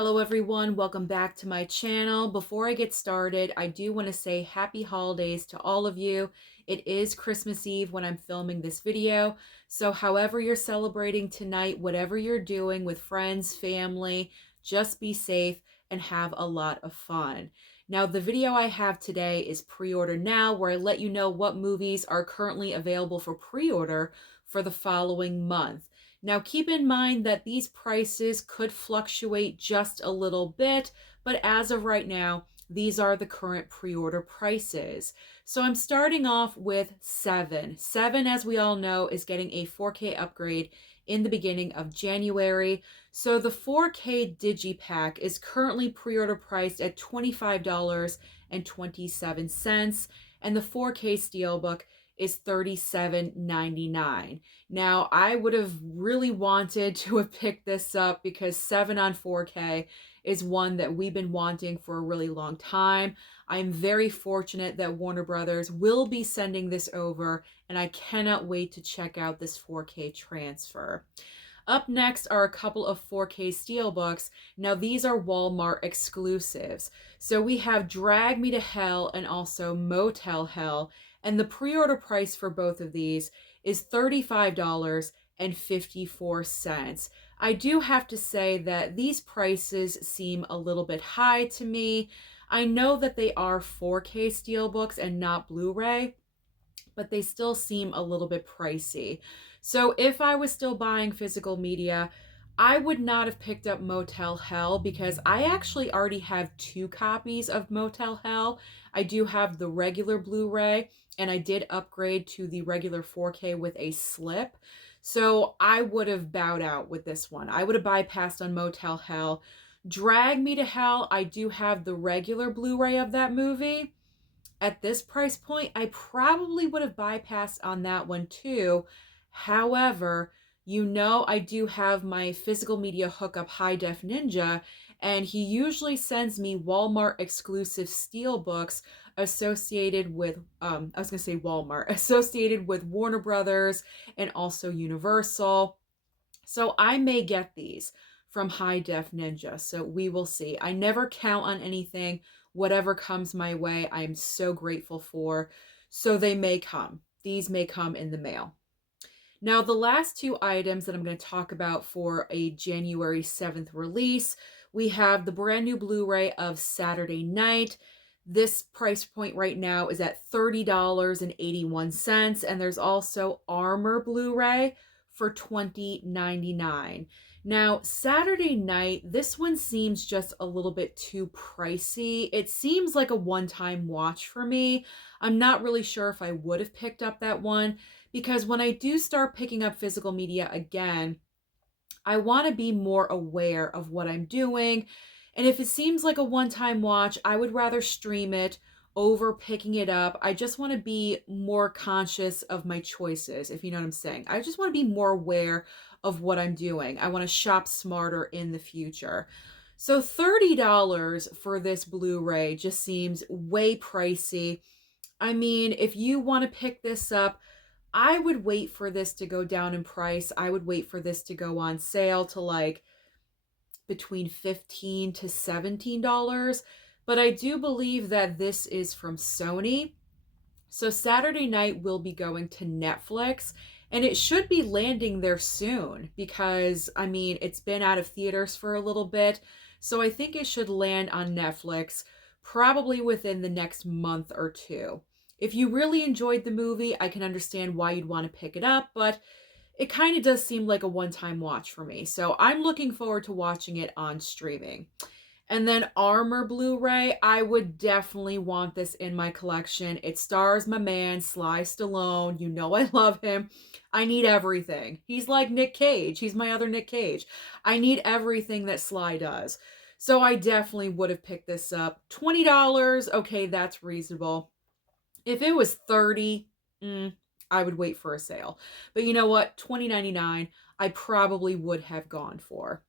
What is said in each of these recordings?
Hello everyone, welcome back to my channel. Before I get started, I do want to say happy holidays to all of you. It is Christmas Eve when I'm filming this video, so however you're celebrating tonight, whatever you're doing with friends, family, just be safe and have a lot of fun. Now, the video I have today is pre-order now, where I let you know what movies are currently available for pre-order for the following month. Now, keep in mind that these prices could fluctuate just a little bit, but as of right now, these are the current pre-order prices. So I'm starting off with Seven. Seven, as we all know, is getting a 4K upgrade in the beginning of January. So the 4K Digipack is currently pre-order priced at $25.27, and the 4K Steelbook is $37.99. Now, I would have really wanted to have picked this up because 7 on 4K is one that we've been wanting for a really long time. I'm very fortunate that Warner Brothers will be sending this over, and I cannot wait to check out this 4K transfer. Up next are a couple of 4K Steelbooks. Now, these are Walmart exclusives. So we have Drag Me to Hell and also Motel Hell, and the pre-order price for both of these is $35.54. I do have to say that these prices seem a little bit high to me. I know that they are 4K Steelbooks and not Blu-ray, but they still seem a little bit pricey. So if I was still buying physical media, I would not have picked up Motel Hell because I actually already have 2 copies of Motel Hell. I do have the regular Blu-ray, and I did upgrade to the regular 4K with a slip. So I would have bowed out with this one. I would have bypassed on Motel Hell. Drag Me to Hell, I do have the regular Blu-ray of that movie. At this price point, I probably would have bypassed on that one too. However, you know I do have my physical media hookup High Def Ninja, and he usually sends me Walmart exclusive steelbooks associated with, Walmart, associated with Warner Brothers and also Universal. So I may get these from High Def Ninja, so we will see. I never count on anything. Whatever comes my way, I am so grateful for. So they may come. These may come in the mail. Now, the last 2 items that I'm going to talk about for a January 7th release, we have the brand new Blu-ray of Saturday Night. This price point right now is at $30.81, and there's also Armor Blu-ray for $20.99. Now, Saturday Night, this one seems just a little bit too pricey. It seems like a one-time watch for me. I'm not really sure if I would have picked up that one, because when I do start picking up physical media again, I want to be more aware of what I'm doing. And if it seems like a one-time watch, I would rather stream it over picking it up. I just want to be more conscious of my choices, if you know what I'm saying. I just want to be more aware of what I'm doing. I want to shop smarter in the future. So $30 for this Blu-ray just seems way pricey. I mean, if you want to pick this up, I would wait for this to go down in price. I would wait for this to go on sale to like between $15 to $17. But I do believe that this is from Sony. So Saturday Night will be going to Netflix, and it should be landing there soon because, I mean, it's been out of theaters for a little bit. So I think it should land on Netflix probably within the next month or 2. If you really enjoyed the movie, I can understand why you'd want to pick it up, but it kind of does seem like a one-time watch for me. So I'm looking forward to watching it on streaming. And then Armor Blu-ray, I would definitely want this in my collection. It stars my man, Sly Stallone. You know I love him. I need everything. He's like Nick Cage. He's my other Nick Cage. I need everything that Sly does. So I definitely would have picked this up. $20, okay, that's reasonable. If it was $30, I would wait for a sale. But you know what? $20.99, I probably would have gone for.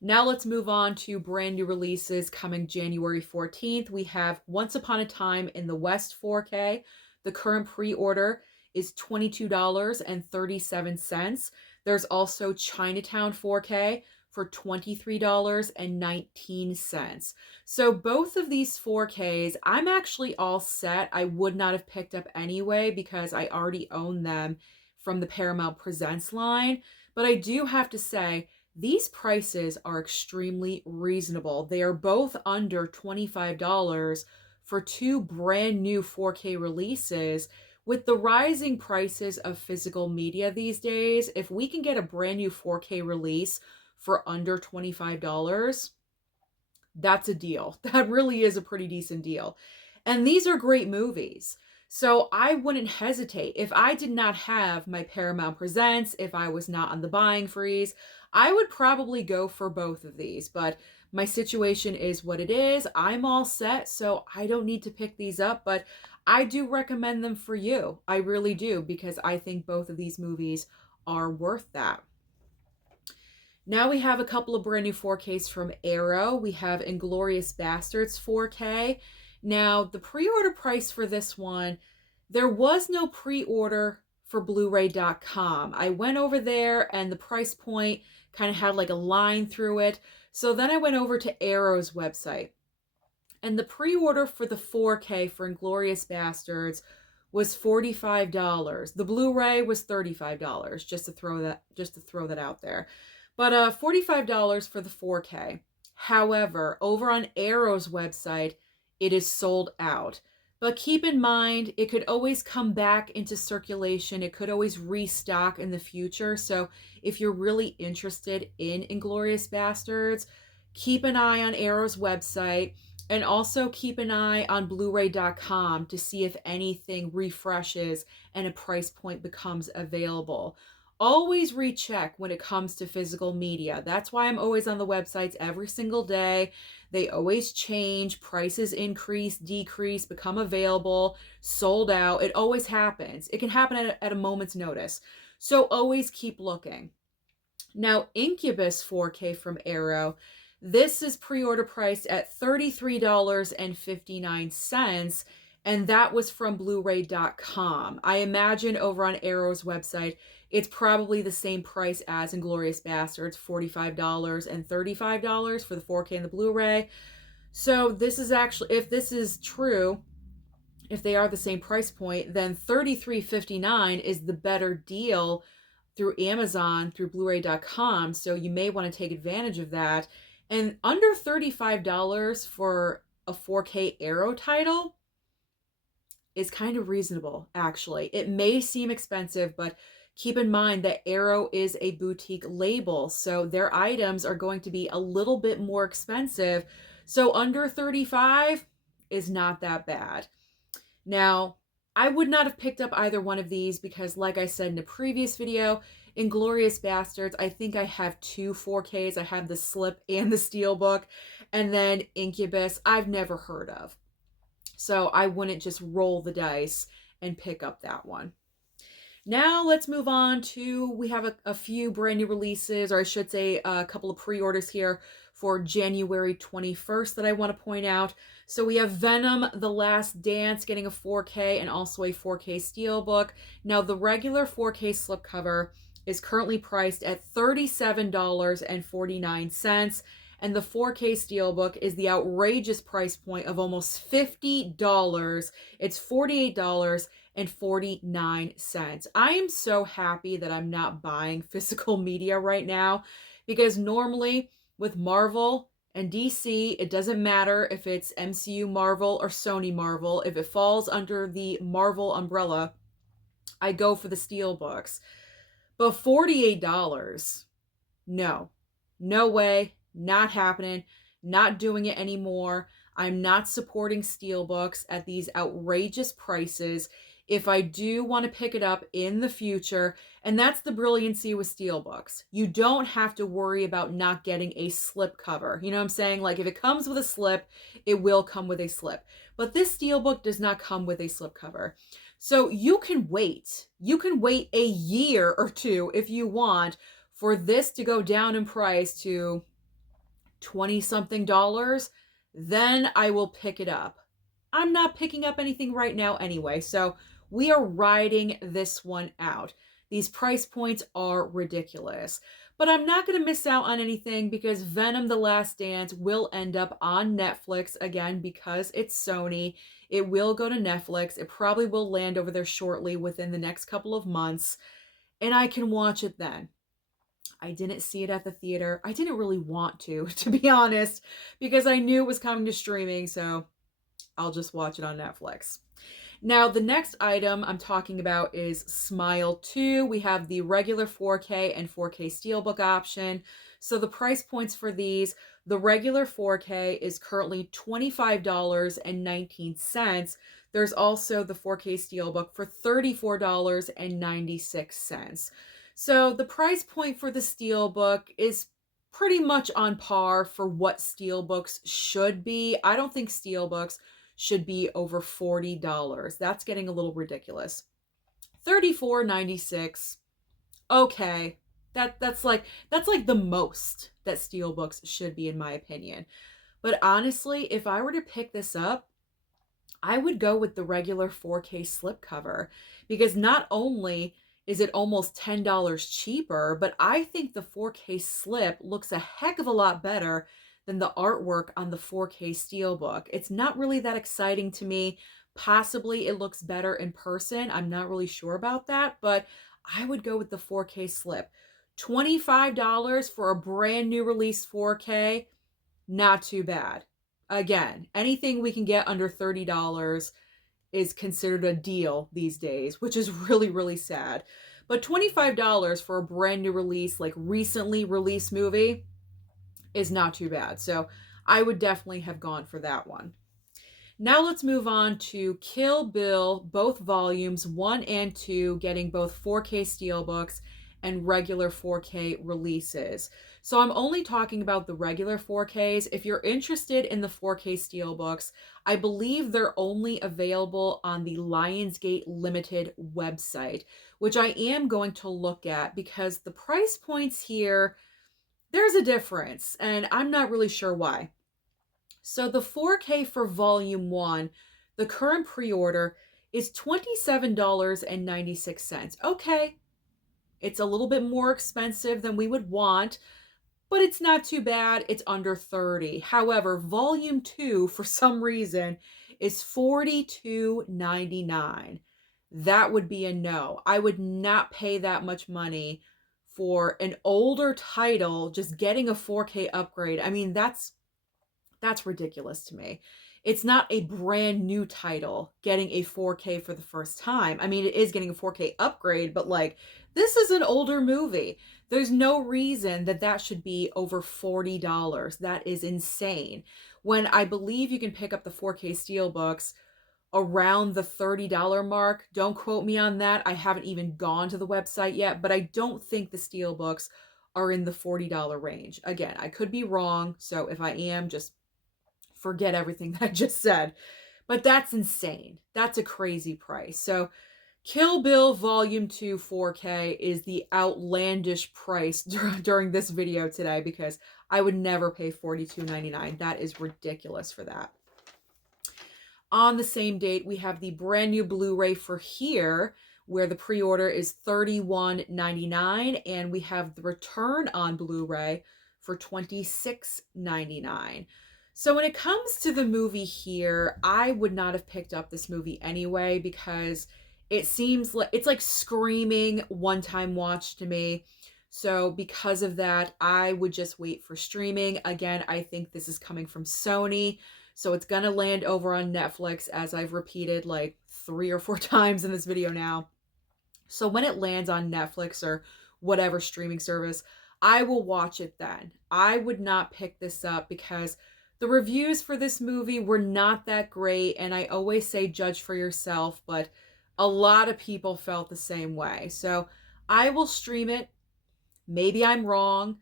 Now let's move on to brand new releases coming January 14th. We have Once Upon a Time in the West 4K. The current pre-order is $22.37. There's also Chinatown 4K for $23.19. So both of these 4Ks, I'm actually all set. I would not have picked up anyway because I already own them from the Paramount Presents line. But I do have to say, these prices are extremely reasonable. They are both under $25 for two brand new 4K releases. With the rising prices of physical media these days, if we can get a brand new 4K release for under $25, that's a deal. That really is a pretty decent deal. And these are great movies. So I wouldn't hesitate. If I did not have my Paramount Presents, if I was not on the buying freeze, I would probably go for both of these. But my situation is what it is. I'm all set, so I don't need to pick these up. But I do recommend them for you. I really do, because I think both of these movies are worth that. Now we have a couple of brand new 4Ks from Arrow. We have Inglourious Basterds 4K. Now, the pre-order price for this one, there was no pre-order for blu-ray.com. I went over there and the price point kind of had like a line through it. So then I went over to Arrow's website. And the pre-order for the 4K for Inglourious Basterds was $45. The Blu-ray was $35, just to throw that out there. But $45 for the 4K. However, over on Arrow's website, it is sold out. But keep in mind, it could always come back into circulation. It could always restock in the future. So if you're really interested in Inglourious Basterds, keep an eye on Arrow's website. And also keep an eye on blu-ray.com to see if anything refreshes and a price point becomes available. Always recheck when it comes to physical media. That's why I'm always on the websites every single day. They always change, prices increase, decrease, become available, sold out. It always happens. It can happen at a moment's notice. So always keep looking. Now, Incubus 4K from Arrow. This is pre-order priced at $33.59, and that was from blu-ray.com. I imagine over on Arrow's website, it's probably the same price as Inglourious Basterds, $45 and $35 for the 4K and the Blu-ray. So this is actually, if this is true, if they are the same price point, then $33.59 is the better deal through Amazon, through blu-ray.com. So you may want to take advantage of that. And under $35 for a 4K Arrow title is kind of reasonable, actually. It may seem expensive, but keep in mind that Arrow is a boutique label, so their items are going to be a little bit more expensive. So under $35 is not that bad. Now, I would not have picked up either one of these because, like I said in a previous video, Inglourious Basterds, I think I have two 4Ks. I have the slip and the steelbook. And then Incubus, I've never heard of. So I wouldn't just roll the dice and pick up that one. Now let's move on to, we have a few brand new releases, or I should say a couple of pre-orders here for January 21st that I want to point out. So we have Venom, The Last Dance getting a 4K and also a 4K steelbook. Now the regular 4K slipcover is currently priced at $37.49, and the 4K steelbook is the outrageous price point of almost $50. It's $48.49. I am so happy that I'm not buying physical media right now, because normally with Marvel and DC, it doesn't matter if it's MCU Marvel or Sony Marvel. If it falls under the Marvel umbrella, I go for the steelbooks. But $48, no way, not happening, not doing it anymore. I'm not supporting steelbooks at these outrageous prices. If I do want to pick it up in the future, and that's the brilliancy with steelbooks. You don't have to worry about not getting a slip cover. You know what I'm saying? Like if it comes with a slip, it will come with a slip. But this steelbook does not come with a slip cover. So you can wait. You can wait a year or two if you want for this to go down in price to $20-something. Then I will pick it up. I'm not picking up anything right now anyway, so we are riding this one out. These price points are ridiculous. But I'm not going to miss out on anything because Venom: The Last Dance will end up on Netflix again because it's Sony. It will go to Netflix. It probably will land over there shortly within the next couple of months, and I can watch it then. I didn't see it at the theater. I didn't really want to be honest, because I knew it was coming to streaming, so I'll just watch it on Netflix. Now, the next item I'm talking about is Smile 2. We have the regular 4K and 4K Steelbook option. So the price points for these, the regular 4K is currently $25.19. There's also the 4K Steelbook for $34.96. So the price point for the Steelbook is pretty much on par for what Steelbooks should be. I don't think Steelbooks should be over $40. That's getting a little ridiculous. $34.96. Okay. That's like the most that Steelbooks should be in my opinion. But honestly, if I were to pick this up, I would go with the regular 4K slipcover because not only is it almost $10 cheaper, but I think the 4K slip looks a heck of a lot better than the artwork on the 4K Steelbook. It's not really that exciting to me. Possibly it looks better in person. I'm not really sure about that, but I would go with the 4K slip. $25 for a brand new release 4K, not too bad. Again, anything we can get under $30 is considered a deal these days, which is really, really sad. But $25 for a brand new release, like recently released movie, is not too bad. So I would definitely have gone for that one. Now let's move on to Kill Bill, both volumes 1 and 2, getting both 4K Steelbooks and regular 4K releases. So I'm only talking about the regular 4Ks. If you're interested in the 4K Steelbooks, I believe they're only available on the Lionsgate Limited website, which I am going to look at because the price points here, there's a difference, and I'm not really sure why. So the 4K for Volume 1, the current pre-order is $27.96. Okay, it's a little bit more expensive than we would want, but it's not too bad. It's under 30. However, Volume 2, for some reason, is $42.99. That would be a no. I would not pay that much money for an older title just getting a 4K upgrade. I mean, that's ridiculous to me. It's not a brand new title getting a 4K for the first time. I mean, it is getting a 4K upgrade, but like, this is an older movie. There's no reason that that should be over $40. That is insane. When I believe you can pick up the 4K Steelbooks around the $30 mark. Don't quote me on that. I haven't even gone to the website yet, but I don't think the Steelbooks are in the $40 range. Again, I could be wrong, so if I am, just forget everything that I just said. But that's insane. That's a crazy price. So Kill Bill Volume 2 4K is the outlandish price during this video today because I would never pay $42.99. That is ridiculous for that. On the same date, we have the brand new Blu-ray for Here, where the pre-order is $31.99, and we have the return on Blu-ray for $26.99. So when it comes to the movie Here, I would not have picked up this movie anyway because it seems like it's like screaming one-time watch to me. So because of that, I would just wait for streaming. Again, I think this is coming from Sony, so it's gonna land over on Netflix, as I've repeated like 3 or 4 times in this video now. So when it lands on Netflix or whatever streaming service, I will watch it then. I would not pick this up because the reviews for this movie were not that great, and I always say judge for yourself, but a lot of people felt the same way. So I will stream it. Maybe I'm wrong.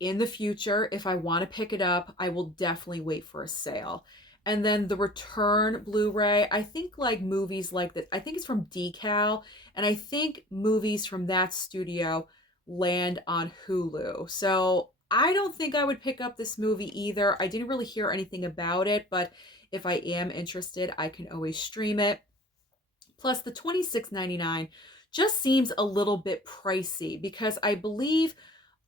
In the future, if I want to pick it up, I will definitely wait for a sale. And then the return Blu-ray, I think like movies like that, I think it's from Decal, and I think movies from that studio land on Hulu. So I don't think I would pick up this movie either. I didn't really hear anything about it, but if I am interested, I can always stream it. Plus the $26.99 just seems a little bit pricey because I believe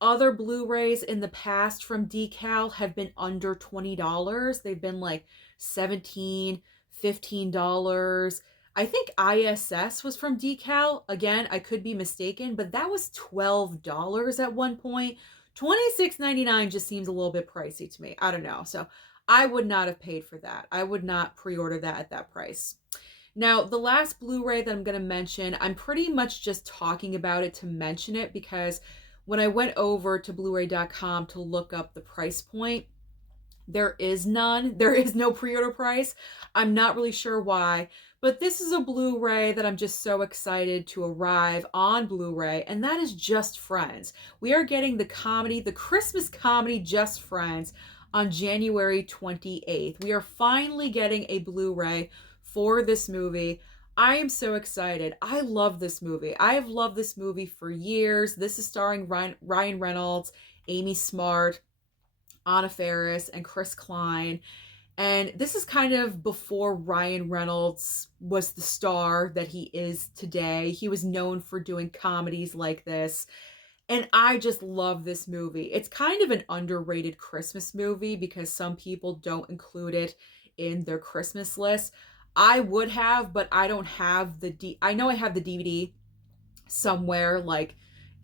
Other Blu-rays in the past from Decal have been under $20. They've been like 17, $15. I think ISS was from Decal. Again, I could be mistaken, but that was $12 at one point. $26.99 just seems a little bit pricey to me. I don't know. So I would not have paid for that. I would not pre-order that at that price. Now, the last Blu-ray that I'm going to mention, I'm pretty much just talking about it to mention it because when I went over to blu-ray.com to look up the price point, there is none. There is no pre-order price. I'm not really sure why, but this is a Blu-ray that I'm just so excited to arrive on Blu-ray, and that is Just Friends. We are getting the comedy, the Christmas comedy Just Friends on January 28th. We are finally getting a Blu-ray for this movie. I am so excited. I love this movie. I have loved this movie for years. This is starring Ryan Reynolds, Amy Smart, Anna Faris, and Chris Klein. And this is kind of before Ryan Reynolds was the star that he is today. He was known for doing comedies like this. And I just love this movie. It's kind of an underrated Christmas movie because some people don't include it in their Christmas list. I would have, but I don't have I know I have the DVD somewhere, like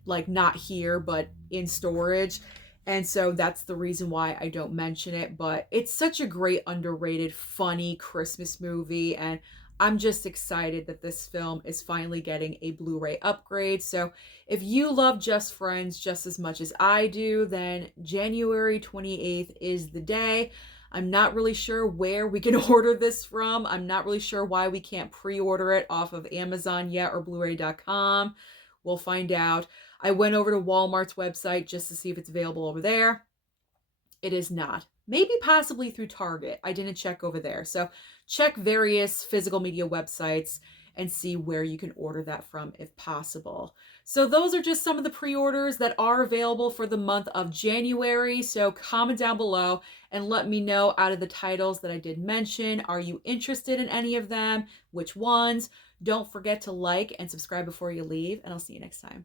not here, but in storage. And so that's the reason why I don't mention it, but it's such a great underrated funny Christmas movie, and I'm just excited that this film is finally getting a Blu-ray upgrade. So if you love Just Friends just as much as I do, then January 28th is the day. I'm not really sure where we can order this from. I'm not really sure why we can't pre-order it off of Amazon yet or blu-ray.com. We'll find out. I went over to Walmart's website just to see if it's available over there. It is not. Maybe possibly through Target. I didn't check over there. So check various physical media websites and see where you can order that from if possible. So those are just some of the pre-orders that are available for the month of January. So comment down below and let me know, out of the titles that I did mention, are you interested in any of them? Which ones? Don't forget to like and subscribe before you leave, and I'll see you next time.